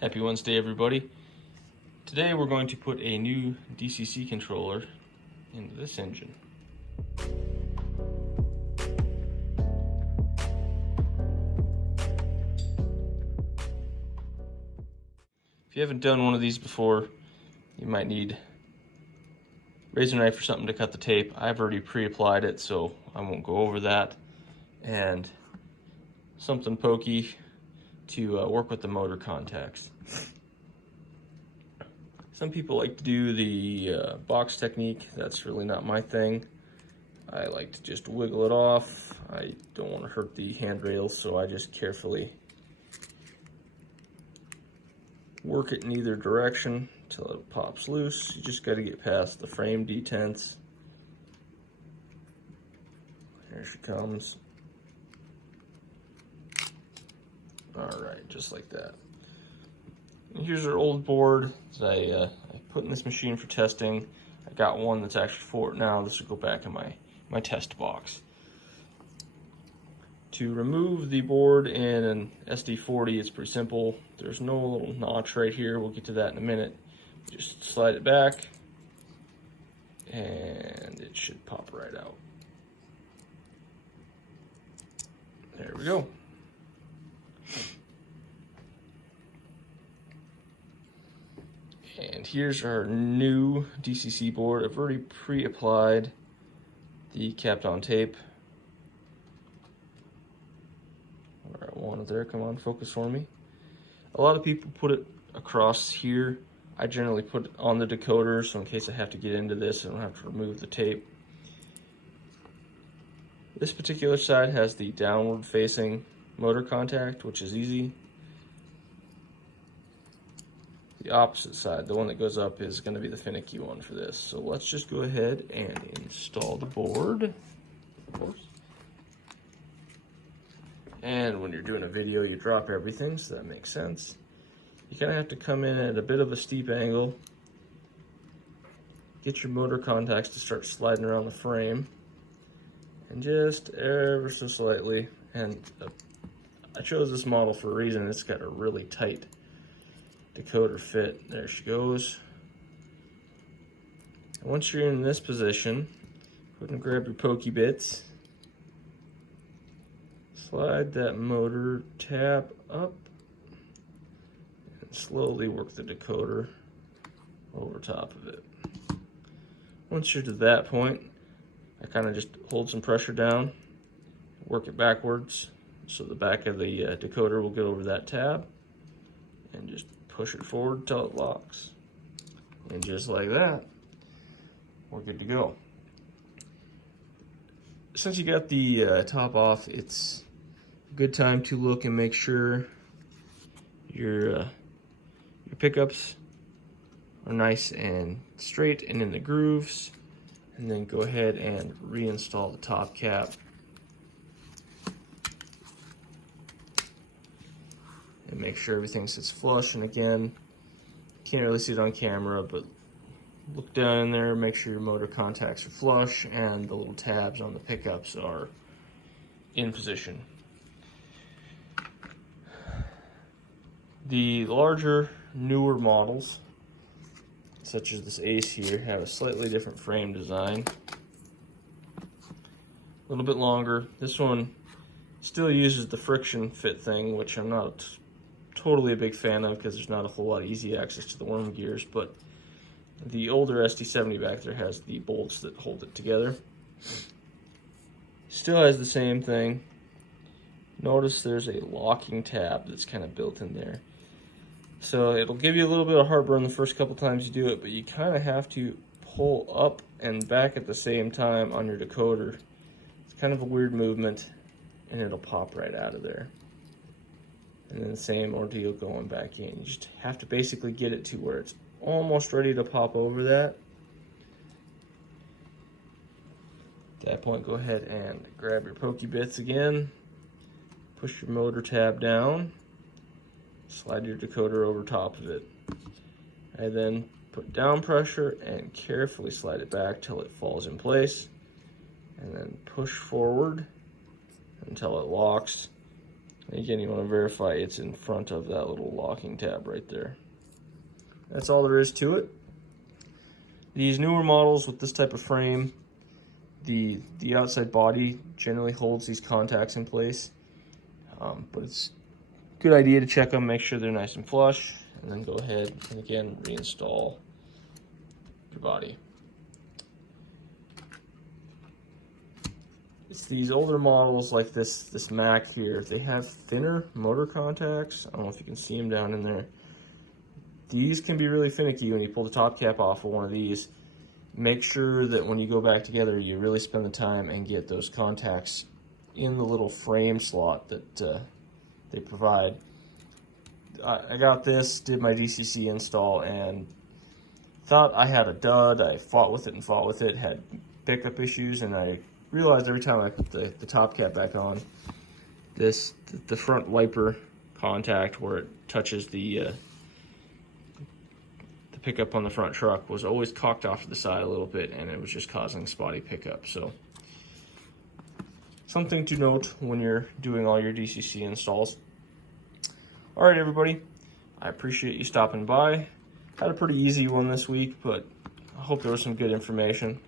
Happy Wednesday, everybody. Today we're going to put a new DCC controller into this engine. If you haven't done one of these before, you might need a razor knife or something to cut the tape. I've already pre-applied it, so I won't go over that. And something pokey to work with the motor contacts. Some people like to do the box technique. That's really not my thing. I like to just wiggle it off. I don't want to hurt the handrails, so I just carefully work it in either direction until it pops loose. You just got to get past the frame detents. Here she comes. Alright, just like that. And here's our old board that I put in this machine for testing. I got one that's actually for it now. This will go back in my test box. To remove the board in an SD40, it's pretty simple. There's no little notch right here. We'll get to that in a minute. Just slide it back, and it should pop right out. There we go. And here's our new DCC board. I've already pre-applied the Kapton tape. Where I want it there. Come on, focus for me. A lot of people put it across here. I generally put it on the decoder, so in case I have to get into this, I don't have to remove the tape. This particular side has the downward facing motor contact, which is easy. The opposite side, the one that goes up, is going to be the finicky one for this. So let's just go ahead and install the board, of course. And when you're doing a video, you drop everything, so that makes sense. You kind of have to come in at a bit of a steep angle. Get your motor contacts to start sliding around the frame. And just ever so slightly. And I chose this model for a reason. It's got a really tight decoder fit. There she goes. And once you're in this position, go ahead and grab your pokey bits. Slide that motor tab up and slowly work the decoder over top of it. Once you're to that point, I kind of just hold some pressure down, work it backwards so the back of the decoder will get over that tab, and just push it forward until it locks. And just like that, we're good to go. Since you got the top off, it's a good time to look and make sure your pickups are nice and straight and in the grooves. And then go ahead and reinstall the top cap. And make sure everything sits flush. And again, can't really see it on camera, but look down in there, make sure your motor contacts are flush and the little tabs on the pickups are in position. The larger, newer models, such as this Ace here, have a slightly different frame design. A little bit longer. This one still uses the friction fit thing, which I'm not totally a big fan of because there's not a whole lot of easy access to the worm gears, but the older SD70 back there has the bolts that hold it together. Still has the same thing. Notice there's a locking tab that's kind of built in there. So it'll give you a little bit of heartburn the first couple times you do it, but you kind of have to pull up and back at the same time on your decoder. It's kind of a weird movement, and it'll pop right out of there. And then the same ordeal going back in. You just have to basically get it to where it's almost ready to pop over that. At that point, go ahead and grab your pokey bits again. Push your motor tab down. Slide your decoder over top of it. And then put down pressure and carefully slide it back till it falls in place. And then push forward until it locks. Again, you want to verify it's in front of that little locking tab right there. That's all there is to it. These newer models with this type of frame, the outside body generally holds these contacts in place, but it's a good idea to check them, make sure they're nice and flush, and then go ahead and again reinstall your body. It's these older models like this Mac here, they have thinner motor contacts. I don't know if you can see them down in there. These can be really finicky when you pull the top cap off of one of these. Make sure that when you go back together, you really spend the time and get those contacts in the little frame slot that they provide. I got this, did my DCC install, and thought I had a dud. I fought with it, had pickup issues, and I realized every time I put the top cap back on, the front wiper contact where it touches the pickup on the front truck was always cocked off to the side a little bit, and it was just causing spotty pickup. So something to note when you're doing all your DCC installs. All right, everybody, I appreciate you stopping by. Had a pretty easy one this week, but I hope there was some good information.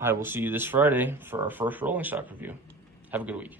I will see you this Friday for our first rolling stock review. Have a good week.